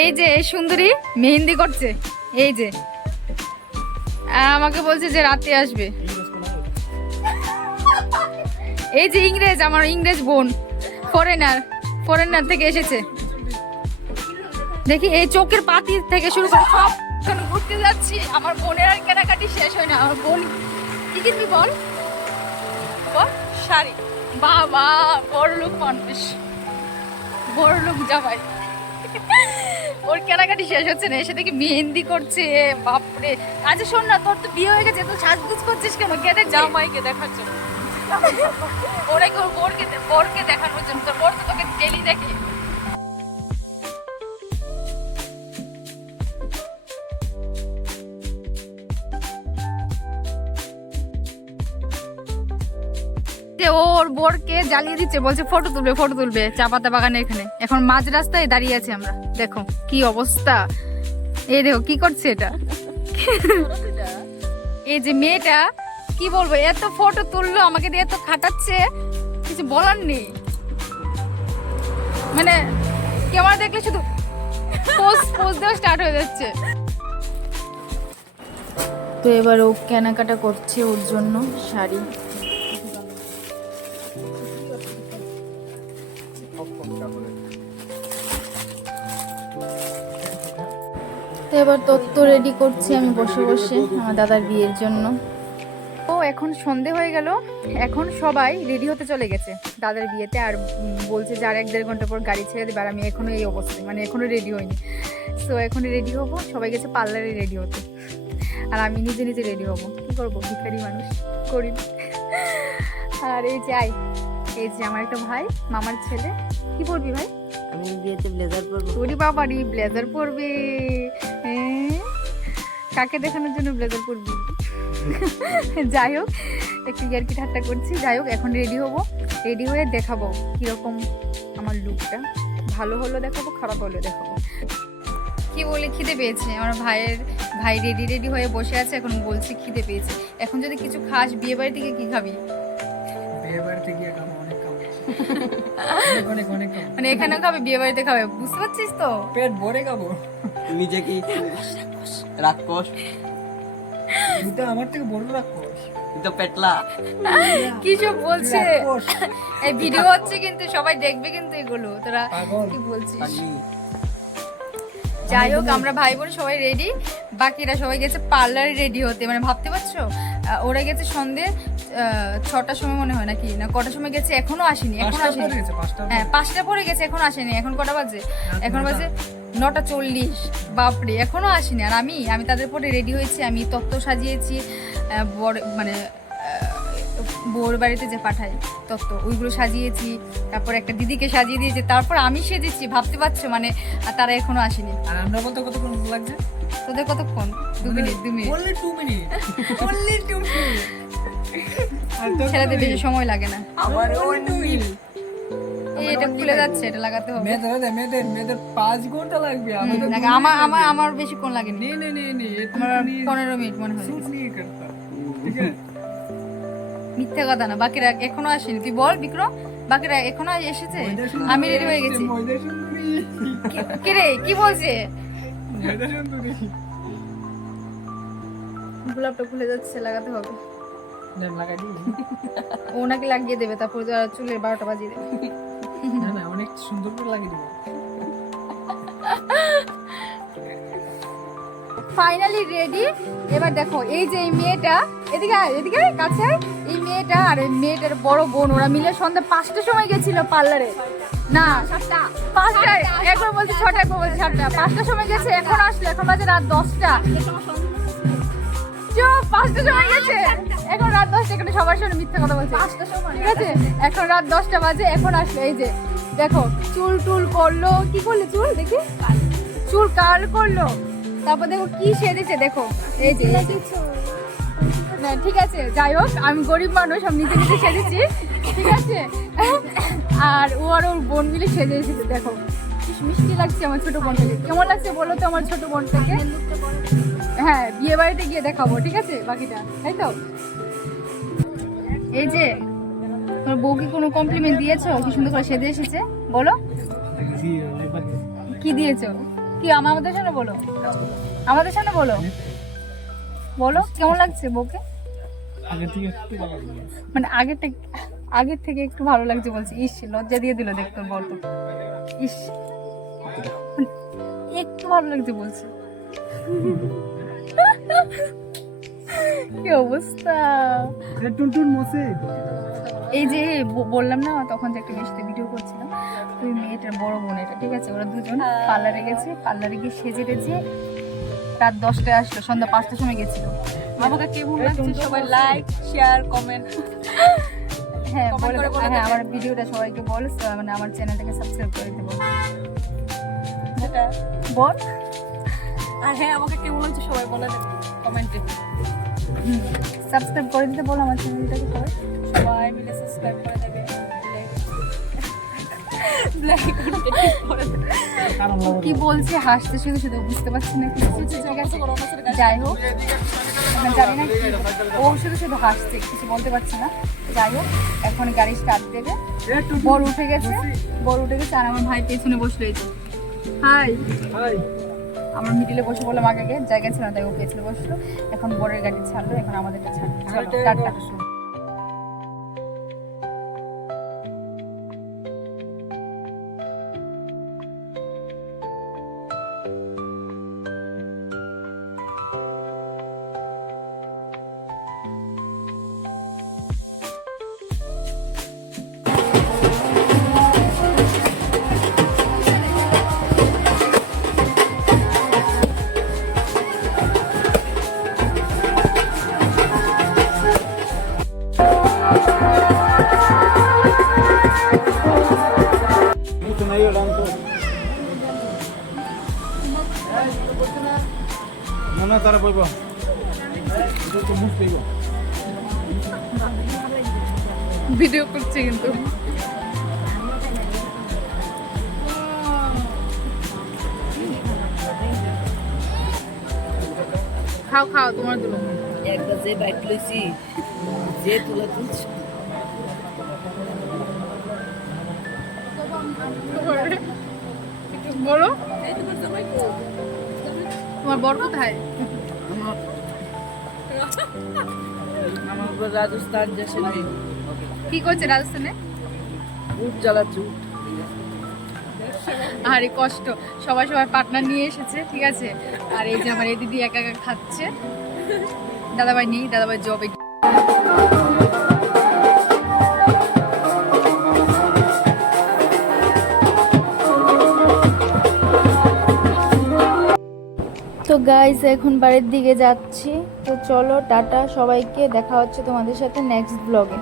এই যে সুন্দরী মেহেন্দি করছে, এই যে আমাকে বলছে যে রাতে আসবে। এই যে ইংরেজ, আমার ইংরেজ বোন, ফরেনার থেকে এসেছে। দেখি এই চোখের পাতি থেকে শুরু করে সব ঘুরতে যাচ্ছি। আমার বোনের আর কেনাকাটি শেষ হয় না। আমার বোন কি কিনবি বল? শাড়ি। বাবা বড় লোক মানুষ, বড় লোক জামাই। ওর কেনাকাটি শেষ হচ্ছে না, এসে দেখি মেহেন্দি করছে। বাপরে। আচ্ছা শোন না, তোর তো বিয়ে হয়ে গেছে, তো সাজগুজ করছিস কেন? কেটে জামাইকে দেখার জন্য, ওরা কি ওর বরকে দেখানোর জন্য? তোর বর তো তোকে ডেলি দেখে। ওর বোরকে জ্বালিয়ে দিচ্ছে, বলছে ফটো তুলবে চা পাতা বাগানের এখানে। এখন মাঝ রাস্তায় দাঁড়িয়ে আছি আমরা, দেখো কি অবস্থা। এই দেখো কি করছে এটা। এই যে মেয়েটা, কি বলবো, এত ফটো তুললো, আমাকে দিয়ে এত খাটাচ্ছে, কিছু বলার নেই। মানে ক্যামেরা দেখলে শুধু পোজ দেওয়া স্টার্ট হয়ে যাচ্ছে। তো এবার ও কেনাকাটা করছে ওর জন্য শাড়ি। তো এবার তত্ত্ব রেডি করছি আমি বসে বসে আমার দাদার বিয়ের জন্য। তো এখন সন্ধে হয়ে গেল, এখন সবাই রেডি হতে চলে গেছে দাদার বিয়েতে। আর বলছে যে আর 1-1.5 ঘন্টা পর গাড়ি ছেড়ে দেবে। আর আমি এখনো এই অবস্থায়, মানে এখনো রেডি হইনি। সো এখন রেডি হবো, সবাই গেছে পার্লারে রেডি হতে, আর আমি নিজে রেডি হবো। কি করবো, ভিখারি মানুষ, করি। আর এই যে এই যে আমার একটা ভাই, মামার ছেলে। কি পরবি ভাই? আমি বিয়েতে ব্লেজার পরবো। ওরে বাবারি, ব্লেজার পরবে? কাকে দেখানোর জন্য ব্লেজার পরবি? যাই হোক, একটু ইয়ার্কি ঠাট্টা করছি। যাই হোক, এখন রেডি হবো, রেডি হয়ে দেখাবো কিরকম আমার লুকটা। ভালো হলো দেখাবো, খারাপ হলো দেখাবো। কি বলি, খিদে পেয়েছে। আমার ভাই রেডি হয়ে বসে আছে, এখন বলছি খিদে পেয়েছে। এখন যদি কিছু খাস, বিয়ে বাড়ি থেকে কি খাবি? বিয়ে বাড়িতে গিয়ে খাবো, অনেক খাবো, অনেক খাবো। মানে এখানে খাবে, বিয়ে বাড়িতে খাবে, বুঝতে পারছিস তো? পেট ভরে খাবো। নিজে কি রাক্ষস? তুই তো আমার থেকে বড় রাক্ষস। তুই তো পেটলা। কি সব বলছে? এই ভিডিও হচ্ছে কিন্তু, সবাই দেখবে কিন্তু এগুলো। তোরা কি বলছিস? যাই হোক, আমরা ভাই বোন সবাই রেডি, বাকিরা সবাই গেছে পার্লারে রেডি হতে। মানে ভাবতে পারছো, ওরা গেছে সন্ধে 6টার সময় মনে হয়, নাকি না কটার সময় গেছে, এখনো আসেনি। হ্যাঁ 5টা পরে গেছে, এখনো আসেনি। এখন কটা বাজে? এখন বাজে 9:40। বাপরে, এখনো আসেনি। আর আমি তাদের পরে রেডি হয়েছি। আমি তত্ত্ব সাজিয়েছি, মানে বউর বাড়িতে যে পাঠাই তত্ত্ব, ওইগুলো সাজিয়েছি। তারপর একটা দিদিকে সাজিয়ে দিয়েছি, তারপর আমি সেজেছি। ভাবতে পারছো, মানে তারা এখনো আসেনি। আর আমরা বলতে কতক্ষণ লাগছে? তোদের কতক্ষণ? 2 মিনিট। only 2 minute. ছেলেদের বেশি সময় লাগে না। আমার 2 মিনিট। এটা খুলে যাচ্ছে, এটা লাগাতে হবে। মেয়েদের 5 ঘন্টা লাগবে। আমার বেশিক্ষণ লাগেনি। আমার 15 মিনিট মনে হয়। ঠিক আছে, মিথ্যে কথা না, বাকিরা এখনো আসেনি। তুই বল বিক্রম, বাকিরা এখনো এসেছে? আমি রেডি হয়ে গেছি। কে রে, কি বলছে? গোলাপটা খুলে যাচ্ছে, লাগাতে হবে। ও নাকি লাগিয়ে দেবে, তারপর চুলের 12টা বাজিয়ে দেবে। না, অনেক সুন্দর করে লাগিয়ে দেবে। Finally ready. এবার দেখো, এই যে এই মেয়েটা, এদিকে কাছে, এই মেয়েটা আর এই মেয়েটার বড় বোন, ওরা মিলে সন্ধ্যা 5টার সময় গেছিল পার্লারে। না 5টায়, একবার বলছি 6টা, একবার বলছি 7টা। 5টার সময় গেছে, এখন আসলো, এখন বাজে রাত 10টা। চুপ, 5টা সময় গেছে, এখন রাত 10টা, এখানে সবার সামনে মিথ্যা কথা বলছে। 5টা সময়, ঠিক আছে, এখন রাত 10টা বাজে, এখন আসলো। এই যে দেখো, চুল টুল করলো, কি করলো চুল দেখি, চুল কাল করলো, তারপর দেখো কি সেজেছে, দেখো এই যে না ঠিক আছে, যাই হোক, আমি গরিব মানুষ, আমি নিজে নিজে সেজেছি, ঠিক আছে। আর ও আর ওর বোন মিলে সেজে এসেছে, দেখো কি মিষ্টি লাগছে আমার ছোট বোনটাকে। কেমন লাগছে বলো তো আমার ছোট বোনটাকে? হ্যাঁ, বিয়ে বাড়িতে গিয়ে দেখাবো, ঠিক আছে বাকিটা, তাই তো। এই যে তোমার বউকে কোনো কমপ্লিমেন্ট দিয়েছো? কি সুন্দর করে সেজে এসেছে, বলো কি দিয়েছো? কি আমাদের সামনে বলো, আমাদের সামনে বলো, বলো কেমন লাগছে বউকে? মানে আগের থেকে একটু ভালো লাগছে বলছি। ইস, লজ্জা দিয়ে দিল দেখ তোর বল তো। ইস, মানে একটু ভালো লাগছে বলছে। কি অবস্থা! এই যে বললাম না তখন যে একটা মেয়ের ভিডিও করছিলাম, ওই মেয়েটার বড় বোন এটা, ঠিক আছে, ওরা দুজন পার্লারে গেছে, পার্লারে গিয়ে সেজে টেজে রাত 10টায় আসলো, সন্ধ্যা 5টার সময় গেছিল। আমাকে কেমন লাগছে সবাই লাইক শেয়ার কমেন্ট হ্যাঁ হ্যাঁ, আমার ভিডিওটা সবাইকে বল, মানে আমার চ্যানেলটাকে সাবস্ক্রাইব করে দেবো, বল। আর হ্যাঁ, আমাকে কেমন লাগছে সবাই বলে দেবে কমেন্টে, সাবস্ক্রাইব করে দিতে বল আমার চ্যানেলটাকে সবাই। সবাই মিলে সাবস্ক্রাইব করে দেবে, কি বলছে, হাসতে শুধু শুধু, বুঝতে পারছি না কি বলছে, ঠিক আছে। যাই হোক, এখন জানি না কি, ও শুধু শুধু হাসছে, কিছু বলতে পারছি না। যাই হোক, এখন গাড়ি স্টার্ট দেবে, বর উঠে গেছে, আর আমার ভাই পেছনে বসলো। এই তো হাই, আমার মিডিলে বসে বললাম, আগে জায়গা ছিল না তাই ও পেছনে বসলো। এখন বরের গাড়ি ছাড়লো, এখন আমাদেরটা ছাড়লো। চলো টাটা। না তারা বলবো ভিডিও করছে কিন্তু খাও খাও, তোমার দুলো একবার যে বাইক লইছি, যে তুলে তুলছি, বলো তোমার বর কোথায়? আমার রাজস্থান দেশে নেই, কি করছে রাজস্থানে? উঠ জ্বালাচ্ছে। আরে কষ্ট, সবাই পার্টনার নিয়ে এসেছে, ঠিক আছে। আর এই যে আমার এই দিদি একা একা খাচ্ছে, দাদাভাই নেই, দাদাভাই জবে। তো গাইস, এখন বাড়ির দিকে যাচ্ছি, তো চলো টাটা সবাইকে, দেখা হচ্ছে তোমাদের সাথে নেক্সট ব্লগে।